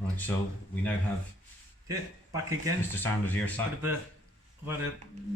Right, so we now have back again. Mr. Sanders here sat. I've had a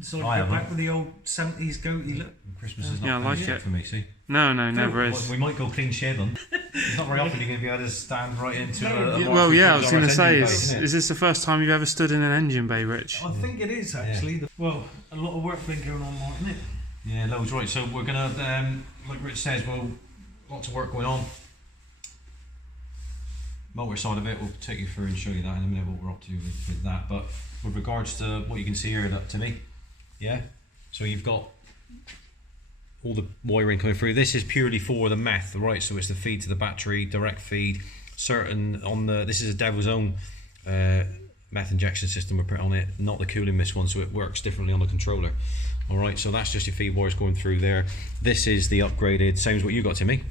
sort of go back with the old 70s goatee look. Christmas is not like it for me, see? No, never is. We might go clean shaven. It's not very often you're going to be able to stand right into a well, yeah, I was going to say, is this the first time you've ever stood in an engine bay, Rich? I think it is, actually. Yeah. Well, a lot of work been going on, isn't it? Yeah, loads, right. So we're going to, like Rich says, well, lots of work going on. Motor side of it, we'll take you through and show you that in a minute, what we're up to with that. But with regards to what you can see here to me, yeah, so you've got all the wiring coming through. This is purely for the Meth, right? So it's the feed to the battery, direct feed. This is a Devil's Own Meth injection system we put on it, not the cooling mist one, so it works differently on the controller. All right, so that's just your feed wires going through there. This is the upgraded, same as what you got, Timmy.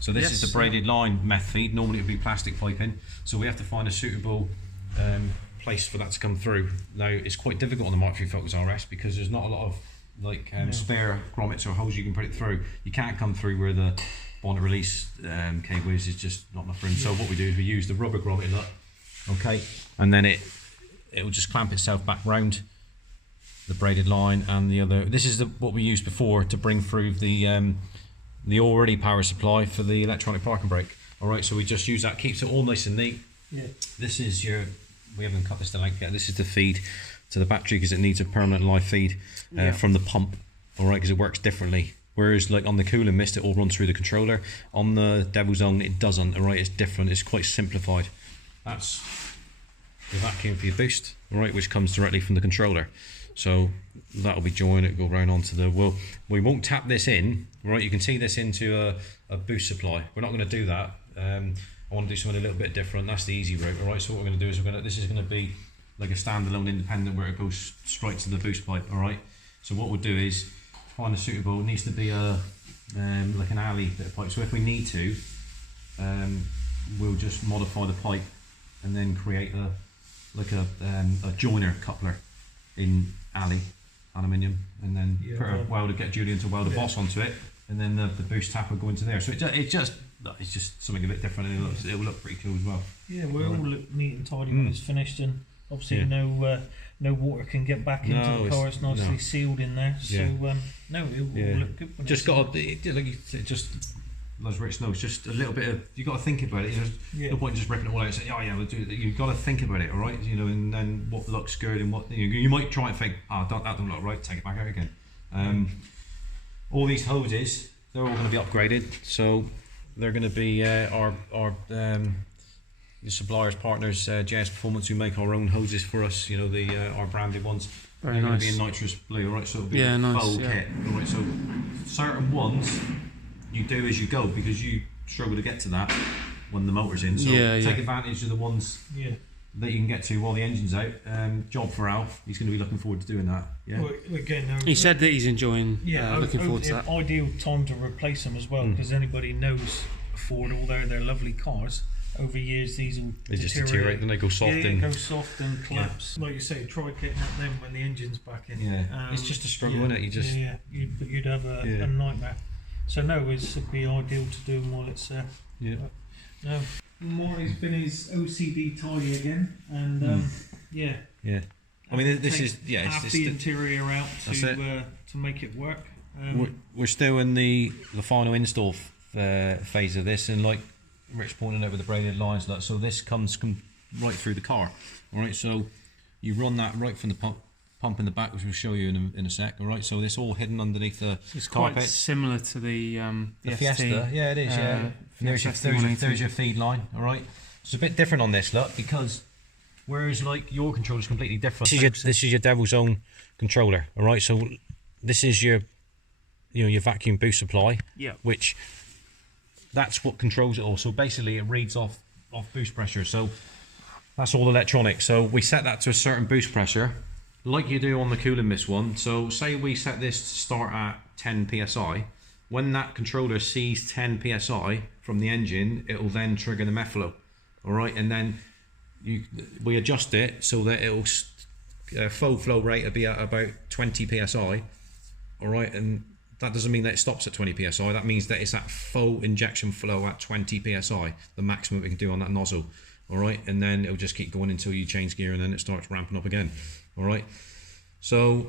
So this is the braided line Meth feed. Normally it would be plastic piping, so we have to find a suitable place for that to come through. Now it's quite difficult on the Mark III Focus RS because there's not a lot of spare grommets or holes you can put it through. You can't come through where the bonnet release cable is. It's just not enough room. So what we do is we use the rubber grommet nut, okay, and then it will just clamp itself back round the braided line and the other. This is what we used before to bring through the already power supply for the electronic parking brake. All right, so we just use that, keeps it all nice and neat. Yeah. This is we haven't cut this to length yet. This is the feed to the battery because it needs a permanent live feed from the pump. All right, because it works differently. Whereas like on the cooling mist, it all runs through the controller. On the Devil's Own, it doesn't. All right, it's different. It's quite simplified. That's the vacuum for your boost, all right, which comes directly from the controller. So that'll be joined. It'll go round onto the. Well, we won't tap this in. Right, you can see this into a boost supply. We're not going to do that. I want to do something a little bit different. That's the easy route. All right. So what we're going to do is this is going to be like a standalone independent where it goes straight to the boost pipe. All right. So what we'll do is find a suitable. It needs to be like an alley bit of pipe. So if we need to, we'll just modify the pipe and then create a joiner coupler in alley aluminium, and then put a welder, get Julian to weld a boss onto it, and then the boost tap will go into there. So it's just something a bit different, and it will look pretty cool as well. Yeah, we'll all look neat and tidy when it's finished, and obviously no water can get back into the car. It's nicely sealed in there. So it will look good. When just got as Rich knows, just a little bit of, you got to think about it. There's no point in just ripping it all out and saying, oh yeah, we'll do it. You've got to think about it, all right? You know, and then what looks good and what you might try and think, that don't look right. Take it back out again. All these hoses, they're all going to be upgraded, so they're going to be our suppliers, partners, JS Performance, who make our own hoses for us. You know, our branded ones. Very they're nice. going to be in nitrous blue, all right? So it'll be a full kit, all right? So certain ones you do as you go because you struggle to get to that when the motor's in. So take advantage of the ones that you can get to while the engine's out. Job for Alf. He's going to be looking forward to doing that. Yeah. Well, again, he said that he's enjoying. Looking forward to that. Ideal time to replace them as well because anybody knows Ford, although they're lovely cars. Over years, these will just deteriorate, then they go soft. They go soft and collapse. Like you say, try getting at them when the engine's back in. Yeah, it's just a struggle, isn't it? You just you'd have a nightmare. So no, it'd be ideal to do them while it's there. No, Marty's been his OCD tidy again, and I mean, this is half the interior out to make it work. We're still in the final install phase of this, and like Rich pointed out with the braided lines, so this comes right through the car. All right, so you run that right from the pump in the back, which we'll show you in a sec. All right, so this all hidden underneath the it's carpet. Quite similar to the Fiesta. Yeah, it is. There's your feed line. All right, it's a bit different on this, look, because whereas like your controller is completely different. This is your Devil's Own controller. All right, so this is your vacuum boost supply. Yeah. Which that's what controls it all. So basically, it reads off boost pressure. So that's all electronic. So we set that to a certain boost pressure, like you do on the cooling mist one. So say we set this to start at 10 psi. When that controller sees 10 psi from the engine, it will then trigger the Meth flow. All right, and then we adjust it so that it'll full flow rate will be at about 20 psi. All right, and that doesn't mean that it stops at 20 psi. That means that it's at full injection flow at 20 psi, the maximum we can do on that nozzle. all right, and then it'll just keep going until you change gear, and then it starts ramping up again, all right. So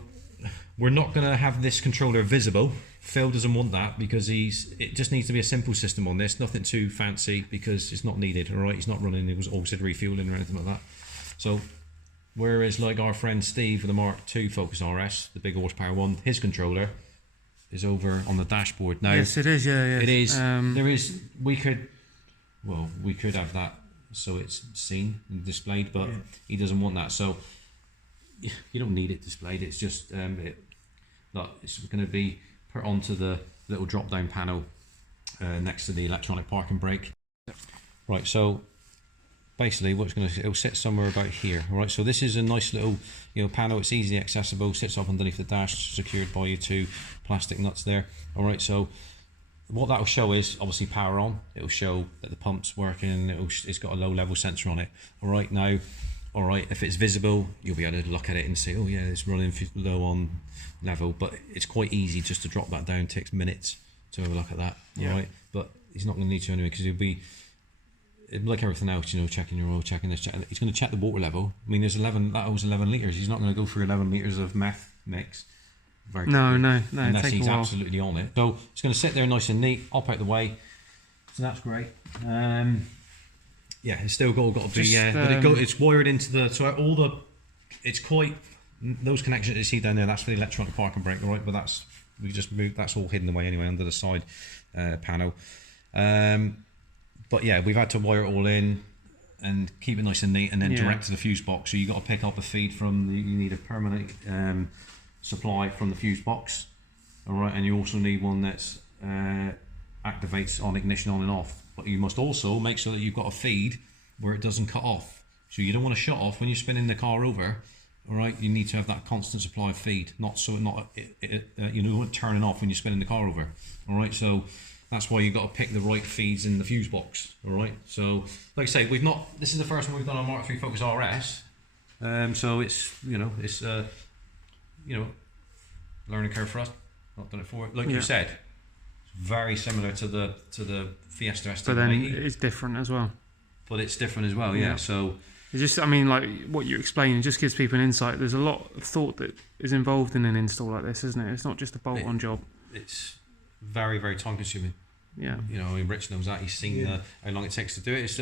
we're not going to have this controller visible. Phil doesn't want that because it just needs to be a simple system on this, nothing too fancy, because it's not needed, all right. He's not running auxiliary fueling or anything like that. So whereas like our friend Steve with the Mark II Focus RS, the big horsepower one, his controller is over on the dashboard now. Yes, it is. Yeah, it is. There is. We could have that so it's seen and displayed, but he doesn't want that. So you don't need it displayed. It's just it's going to be put onto the little drop-down panel next to the electronic parking brake. Right. So basically, it'll sit somewhere about here. All right. So this is a nice little panel. It's easily accessible. Sits up underneath the dash, secured by your two plastic nuts there. All right. So what that will show is obviously power on. It'll show that the pump's working. It's got a low level sensor on it. All right. Now, all right, if it's visible, you'll be able to look at it and say, oh yeah, it's running low on level. But it's quite easy just to drop that down. It takes minutes to have a look at that. Yeah. All right. But he's not going to need to anyway, because he'll be like everything else, checking your oil, checking this, checking. He's going to check the water level. I mean, that was 11 litres. He's not going to go through 11 litres of meth mix. No, unless he's absolutely on it. So it's going to sit there nice and neat, up out the way. So that's great. Yeah, it's still got to be. But it's wired into it's quite those connections you see down there. That's for the electronic parking brake, all right? But we just moved. That's all hidden away anyway under the side panel. But yeah, we've had to wire it all in and keep it nice and neat, and then direct to the fuse box. So you got to pick up a feed from you need a permanent supply from the fuse box, all right, and you also need one that's activates on ignition on and off. But you must also make sure that you've got a feed where it doesn't cut off. So you don't want to shut off when you're spinning the car over, all right. You need to have that constant supply of feed, you don't want turning off when you're spinning the car over, all right. So that's why you've got to pick the right feeds in the fuse box, all right. So like I say, this is the first one we've done on Mark III Focus RS, so it's learning curve for us. Not done it for it. Like you said, it's very similar to the Fiesta ST180. But then it's different as well. But it's different as well, yeah. So it's just, I mean, like what you're explaining just gives people an insight. There's a lot of thought that is involved in an install like this, isn't it? It's not just a bolt-on job. It's very, very time consuming. Yeah. I mean, Rich knows that. He's seen how long it takes to do it.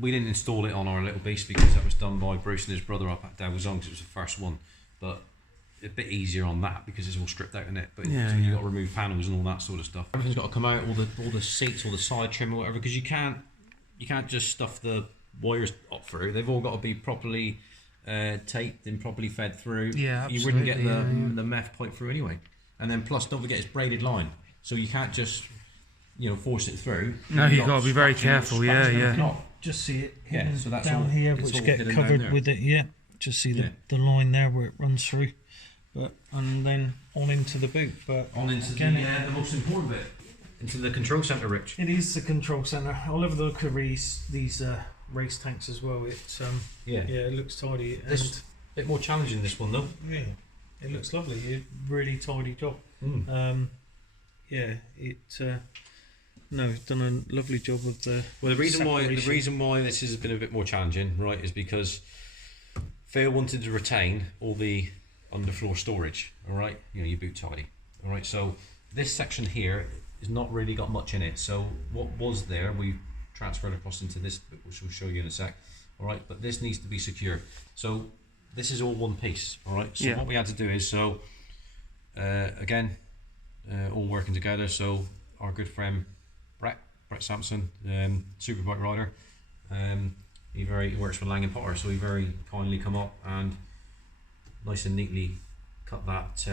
We didn't install it on our little beast because that was done by Bruce and his brother up at Devil's Own, because it was the first one. But a bit easier on that because it's all stripped out in it. But you've got to remove panels and all that sort of stuff. Everything's got to come out, all the seats, all the side trim or whatever, because you can't just stuff the wires up through. They've all got to be properly taped and properly fed through. Yeah, absolutely. You wouldn't get the meth pipe through anyway. And then plus, don't forget, it's braided line, so you can't just force it through. No, you've got to be very careful. Not just see it so that's down all, here, which get covered with it. Yeah, just see the line there where it runs through. And then on into the boot. But on into the most important bit, into the control centre, Rich. It is the control centre. I'll have a look at these race tanks as well. It's it looks tidy. This bit more challenging, this one though. Yeah, it looks lovely. Really tidy job. It's done a lovely job with the. Well, the reason why this has been a bit more challenging, right, is because Phil wanted to retain all the underfloor storage, all right, your boot tidy, all right. So this section here has not really got much in it. So what was there, we transferred across into this, which we'll show you in a sec, all right. But this needs to be secure. So this is all one piece, all right. So what we had to do is all working together. So our good friend Brett Sampson, superbike rider, he works for Lang & Potter, so he very kindly come up and nice and neatly cut that.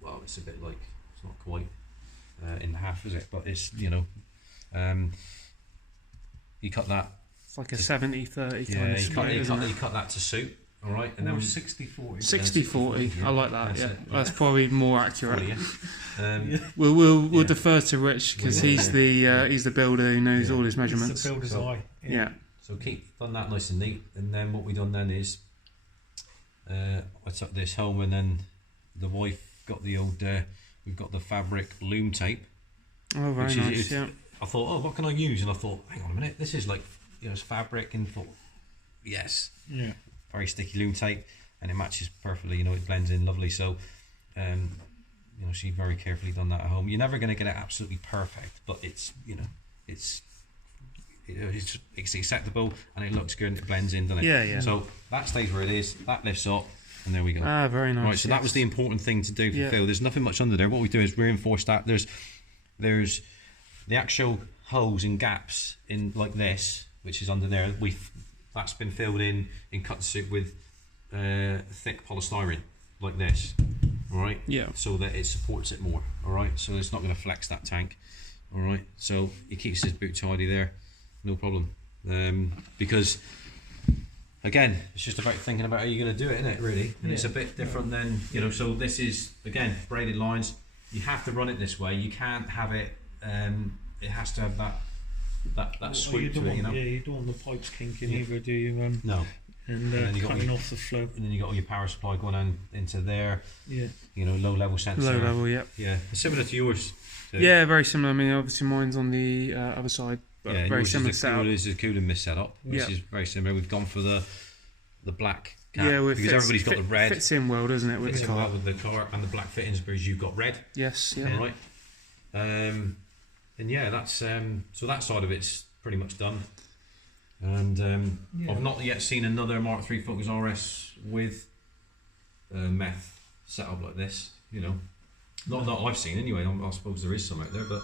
Well, it's a bit like, it's not quite in half, is it? But it's he cut that. It's like a 70-30 kind of split. He cut that to suit. All right, and then 60-40. 60-40. I like that. That's probably more accurate. We'll defer to Rich because he's the builder who knows all his measurements. It's the builder's eye. Yeah. So done that nice and neat, and then what we done then is I took this home, and then the wife got the old. We've got the fabric loom tape. Oh, very nice. I thought, oh, what can I use? And I thought, hang on a minute, this is like, it's fabric, and thought, yes, very sticky loom tape, and it matches perfectly. It blends in lovely. So, she very carefully done that at home. You're never going to get it absolutely perfect, but it's acceptable, and it looks good, and it blends in, doesn't it? Yeah. So that stays where it is. That lifts up, and there we go. Ah, very nice. Right, so that was the important thing to do for Phil. There's nothing much under there. What we do is reinforce that. There's the actual holes and gaps in like this, which is under there. That's been filled in cut suit with thick polystyrene like this. All right. Yeah. So that it supports it more. All right. So it's not going to flex that tank. All right. So it keeps his boot tidy there, no problem. Because again, it's just about thinking about how you're going to do it, isn't it? Really, and it's a bit different than So this is again braided lines. You have to run it this way. You can't have it. It has to have that swoop to it. Yeah, you don't want the pipes kinking either, do you? No. And then you cutting off the flow. And then you got all your power supply going on into there. Yeah. Low level sensor. Low level, yeah. Yeah. Similar to yours. Yeah, very similar. I mean, obviously mine's on the other side, but very similar setup. This is a cooling mist setup, which is very similar. We've gone for the black cap, because everybody's got the red. Fits in well, doesn't it, with the car? Well with the car and the black fittings, whereas you've got red. Yes, yeah. Right. And that's so that side of it's pretty much done. And I've not yet seen another Mark III Focus RS with Meth set up like this. Not that I've seen anyway. I suppose there is some out there, but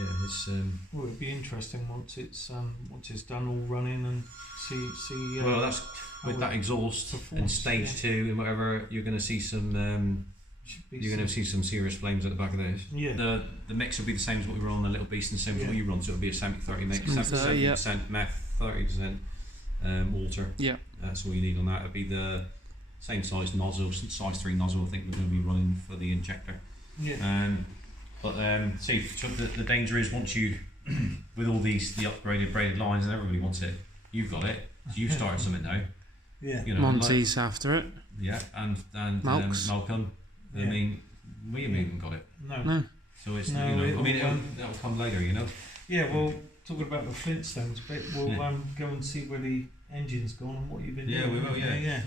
it's. Well, it'd be interesting once it's done, all running, and see. Well, that's with that exhaust and stage 2 and whatever. You're going to see some. You're going to see some serious flames at the back of this. Yeah. The mix will be the same as what we were on the Little Beast, and the same as what you run. So it'll be a 70-30 mix, 70% Meth, 30% Walter. Yeah. That's all you need on that. It'll be the same size nozzle, size 3 nozzle. I think we're going to be running for the injector. Yeah. So the danger is once you, with all the upgraded braided lines, and everybody wants it. You've got it. So you've started something now. Yeah. Monty's after it. Yeah, and Malcolm. I mean, we haven't even got it. No. So it's that'll come later, Yeah, well, talking about the Flintstones bit, we'll go and see where the engine's gone and what you've been doing. Yeah, we will. Yeah.